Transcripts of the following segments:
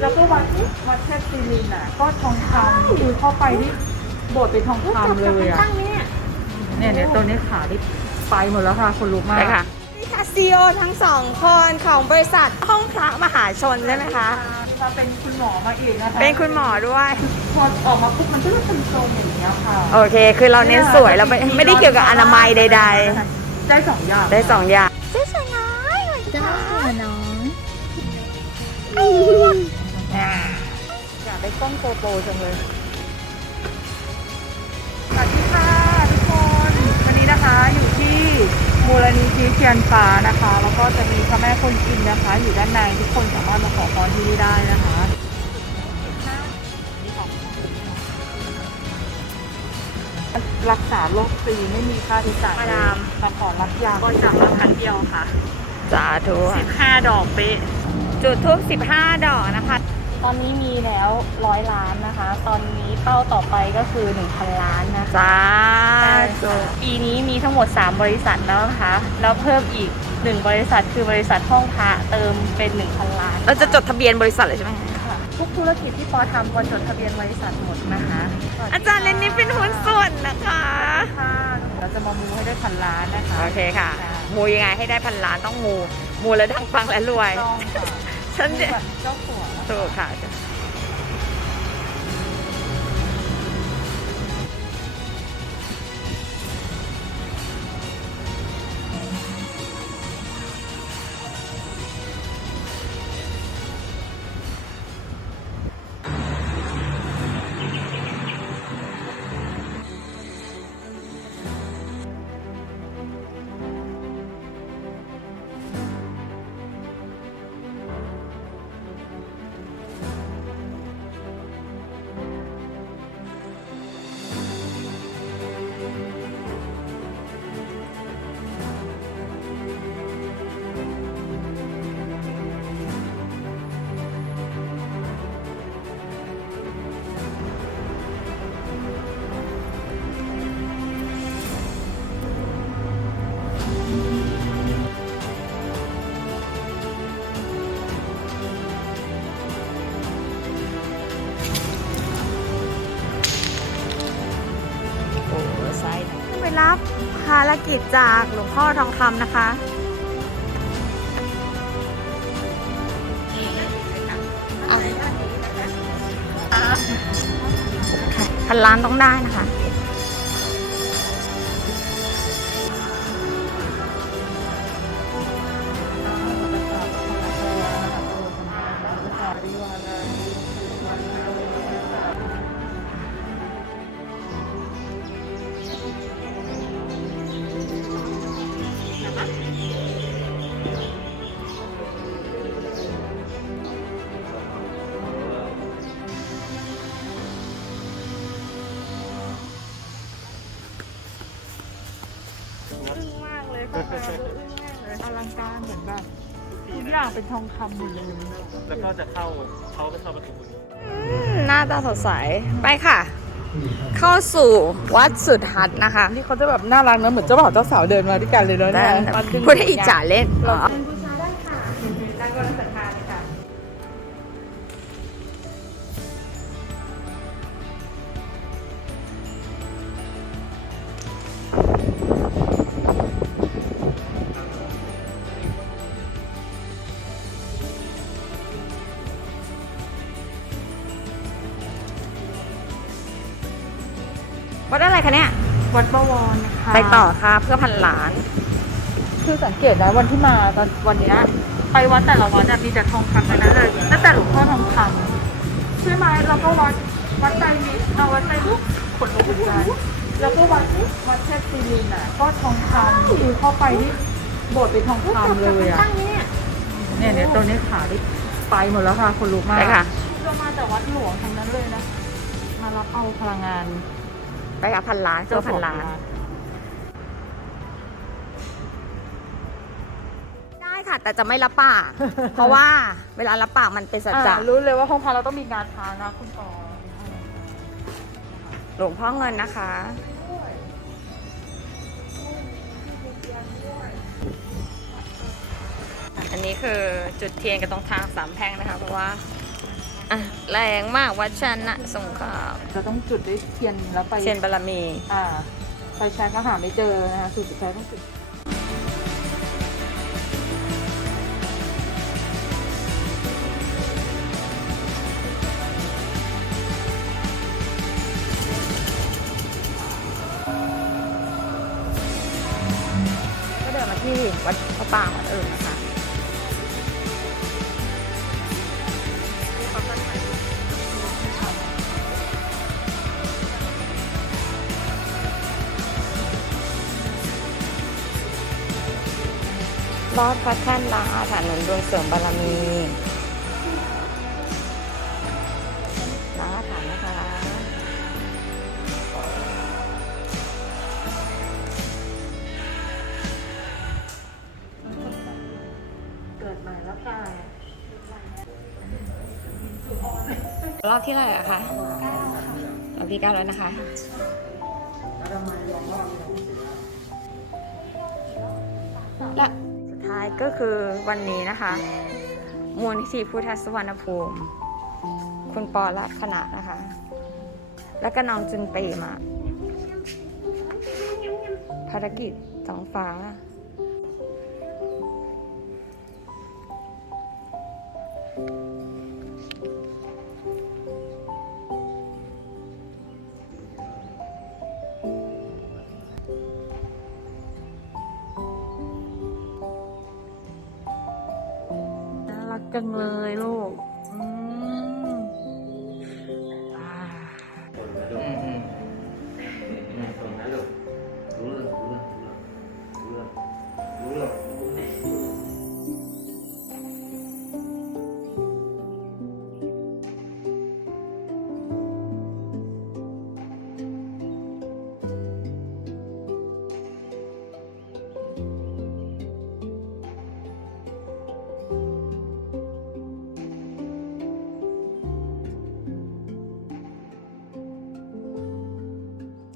แล้วก็วัดวัดเทพศิรินอะ ก็ทองคำคือเข้าไปที่โบสถ์เป็นทองคำเลยอะตั้งเนี่ยเนี่ยเนี่ยตัวนี้ขาที่ไปหมดแล้วค่ะคนลุกมากใช่ค่ะนี่ค่ะซีอทั้งสองคนของบริษัทห้องพระมหาชนใช่ไหมคะมาเป็นคุณหมอมาอีกนะคะเป็นคุณหมอด้วยพอออกมาปุ๊บมันก็จะเป็นโซนอย่างเงี้ยค่ะโอเค คือเราเน้นสวยเราไม่ไม่ได้เกี่ยวกับอนามัยใดได้สองอย่างๆได้สองอย่างจ้าน้อง อยากได้กล้องโกโปรจังเลย สวัสดีค่ะทุกคน วันนี้นะคะอยู่ที่มูลนิธิเทียนฟ้านะคะ แล้วก็จะมีพระแม่คนอินนะคะ อยู่ด้านในทุกคนสามารถมาขอพรที่นี่ได้นะคะรักษาโรคฟรีไม่มีค่าใช้จ่ายมาดามมาขอรับยาก็จับมาครั้งเดียวค่ะ สาธุ15ดอกเป๊ะ จุดทูบ15ดอกนะคะ ตอนนี้มีแล้วร้อยล้านนะคะ ตอนนี้เป้าต่อไปก็คือ 1,000 ล้านนะคะสาใช่ธุค่ะปีนี้มีทั้งหมด 3 บริษัทแล้วนะคะ แล้วเพิ่มอีก 1 บริษัทคือบริษัทห้องพระเติมเป็น 1,000 ล้านเราจะจดทะเบียนบริษัทเลยใช่ไหมค่ะทุกธุรกิจที่ปอทำปอจดทะเบียนบริษัทหมดนะคะ อาจารย์เลนนี่เป็นหุ้นส่วนนะคะค่ะเราจะมามูให้ได้พันล้านนะคะโอเคค่ะ มูยังไงให้ได้พันล้านต้องมูมูแล้วดังปังและรวยต้องค่ะฉันมูเนี่ยแบบเจ้าสัว นะคะ รับภารกิจจากหลวงพ่อทองคำนะคะ พันล้านต้องได้นะคะ ลยอลังการเหมือนแบบทุกอย่างเป็นทองคำหมดเลยแล้วก็จะเข้าเขาก็เข้าประตูนี้อืมหน้าตาสดใส ไปค่ะ เข้าสู่วัดสุทัศน์นะคะ นี่เขาจะแบบน่ารักนะเหมือนเจ้าบ่าวเจ้าสาวเดินมาด้วยกันเลยเนอะนั่เนี่ยนมันดึงพูดให้อิจฉาเล่นอ๋อ อะไรคะเนี่ย วัดบวรนะคะไปต่อค่ะเพื่อพันล้าน คือสังเกตนะวันที่มาตอนวันเนี้ยไปวัดแต่ละวัดอะมีแต่ทองคำทั้งนั้นเลยตั้งแต่หลวงพ่อทองคำใช่ไหมแล้วก็วัดวัดไตรมิตรเอาวัดไตรลุกขนลุกเหมือนกันแล้วก็วัดวัดเทพศิรินอะ ก็ทองคำคือเข้าไปที่โบสถ์เป็นทองคำเลยอะเนี่ยเนี่ยตัวนี้ขาที่ไปหมดแล้วค่ะคนลุกมากใช่ค่ะเรามาแต่วัดหลวงทั้งนั้นเลยนะ มารับเอาพลังงาน ไปค่ะพันล้านเพื่อพันล้าน ได้ค่ะ แต่จะไม่รับปาก เพราะว่าเวลารับปากมันเป็นสัจจะอ่ารู้เลยว่าห้องพักเราต้องมีงานทานนะคุณปอหลวงพ่อเงินนะคะ อันนี้คือจุดเทียนกันตรงทางสามแพร่งนะคะ เพราะว่า อะแรงมากวัดชนะสงครามเราต้องจุดด้วยเทียนแล้วไปเชียนบารมี อ่าไฟแช็กก็หาไม่เจอนะคะสูตรสุดท้ายต้องจุดก็เดินมาที่วัดพระป่าวัดเอิญนะคะ รอดพระแท่นลาฐานหนุนดวงเสริมบารมีลาฐานนะคะเกิดใหม่แล้วค่ะรอบที่เท่าไหร่อะคะรอบที่เก้าแล้วนะคะและสุด ท้ายก็คือวันนี้นะคะ มูลนิธิพุทธสวรรณภูมิ คุณปอลับขณะนะคะ แล้วก็น้องจุนเปมาภารกิจสองฟ้า จังเลยลูก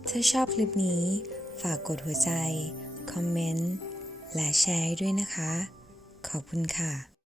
ถ้าชอบคลิปนี้ ฝากกดหัวใจ คอมเมนต์ และแชร์ให้ด้วยนะคะ ขอบคุณค่ะ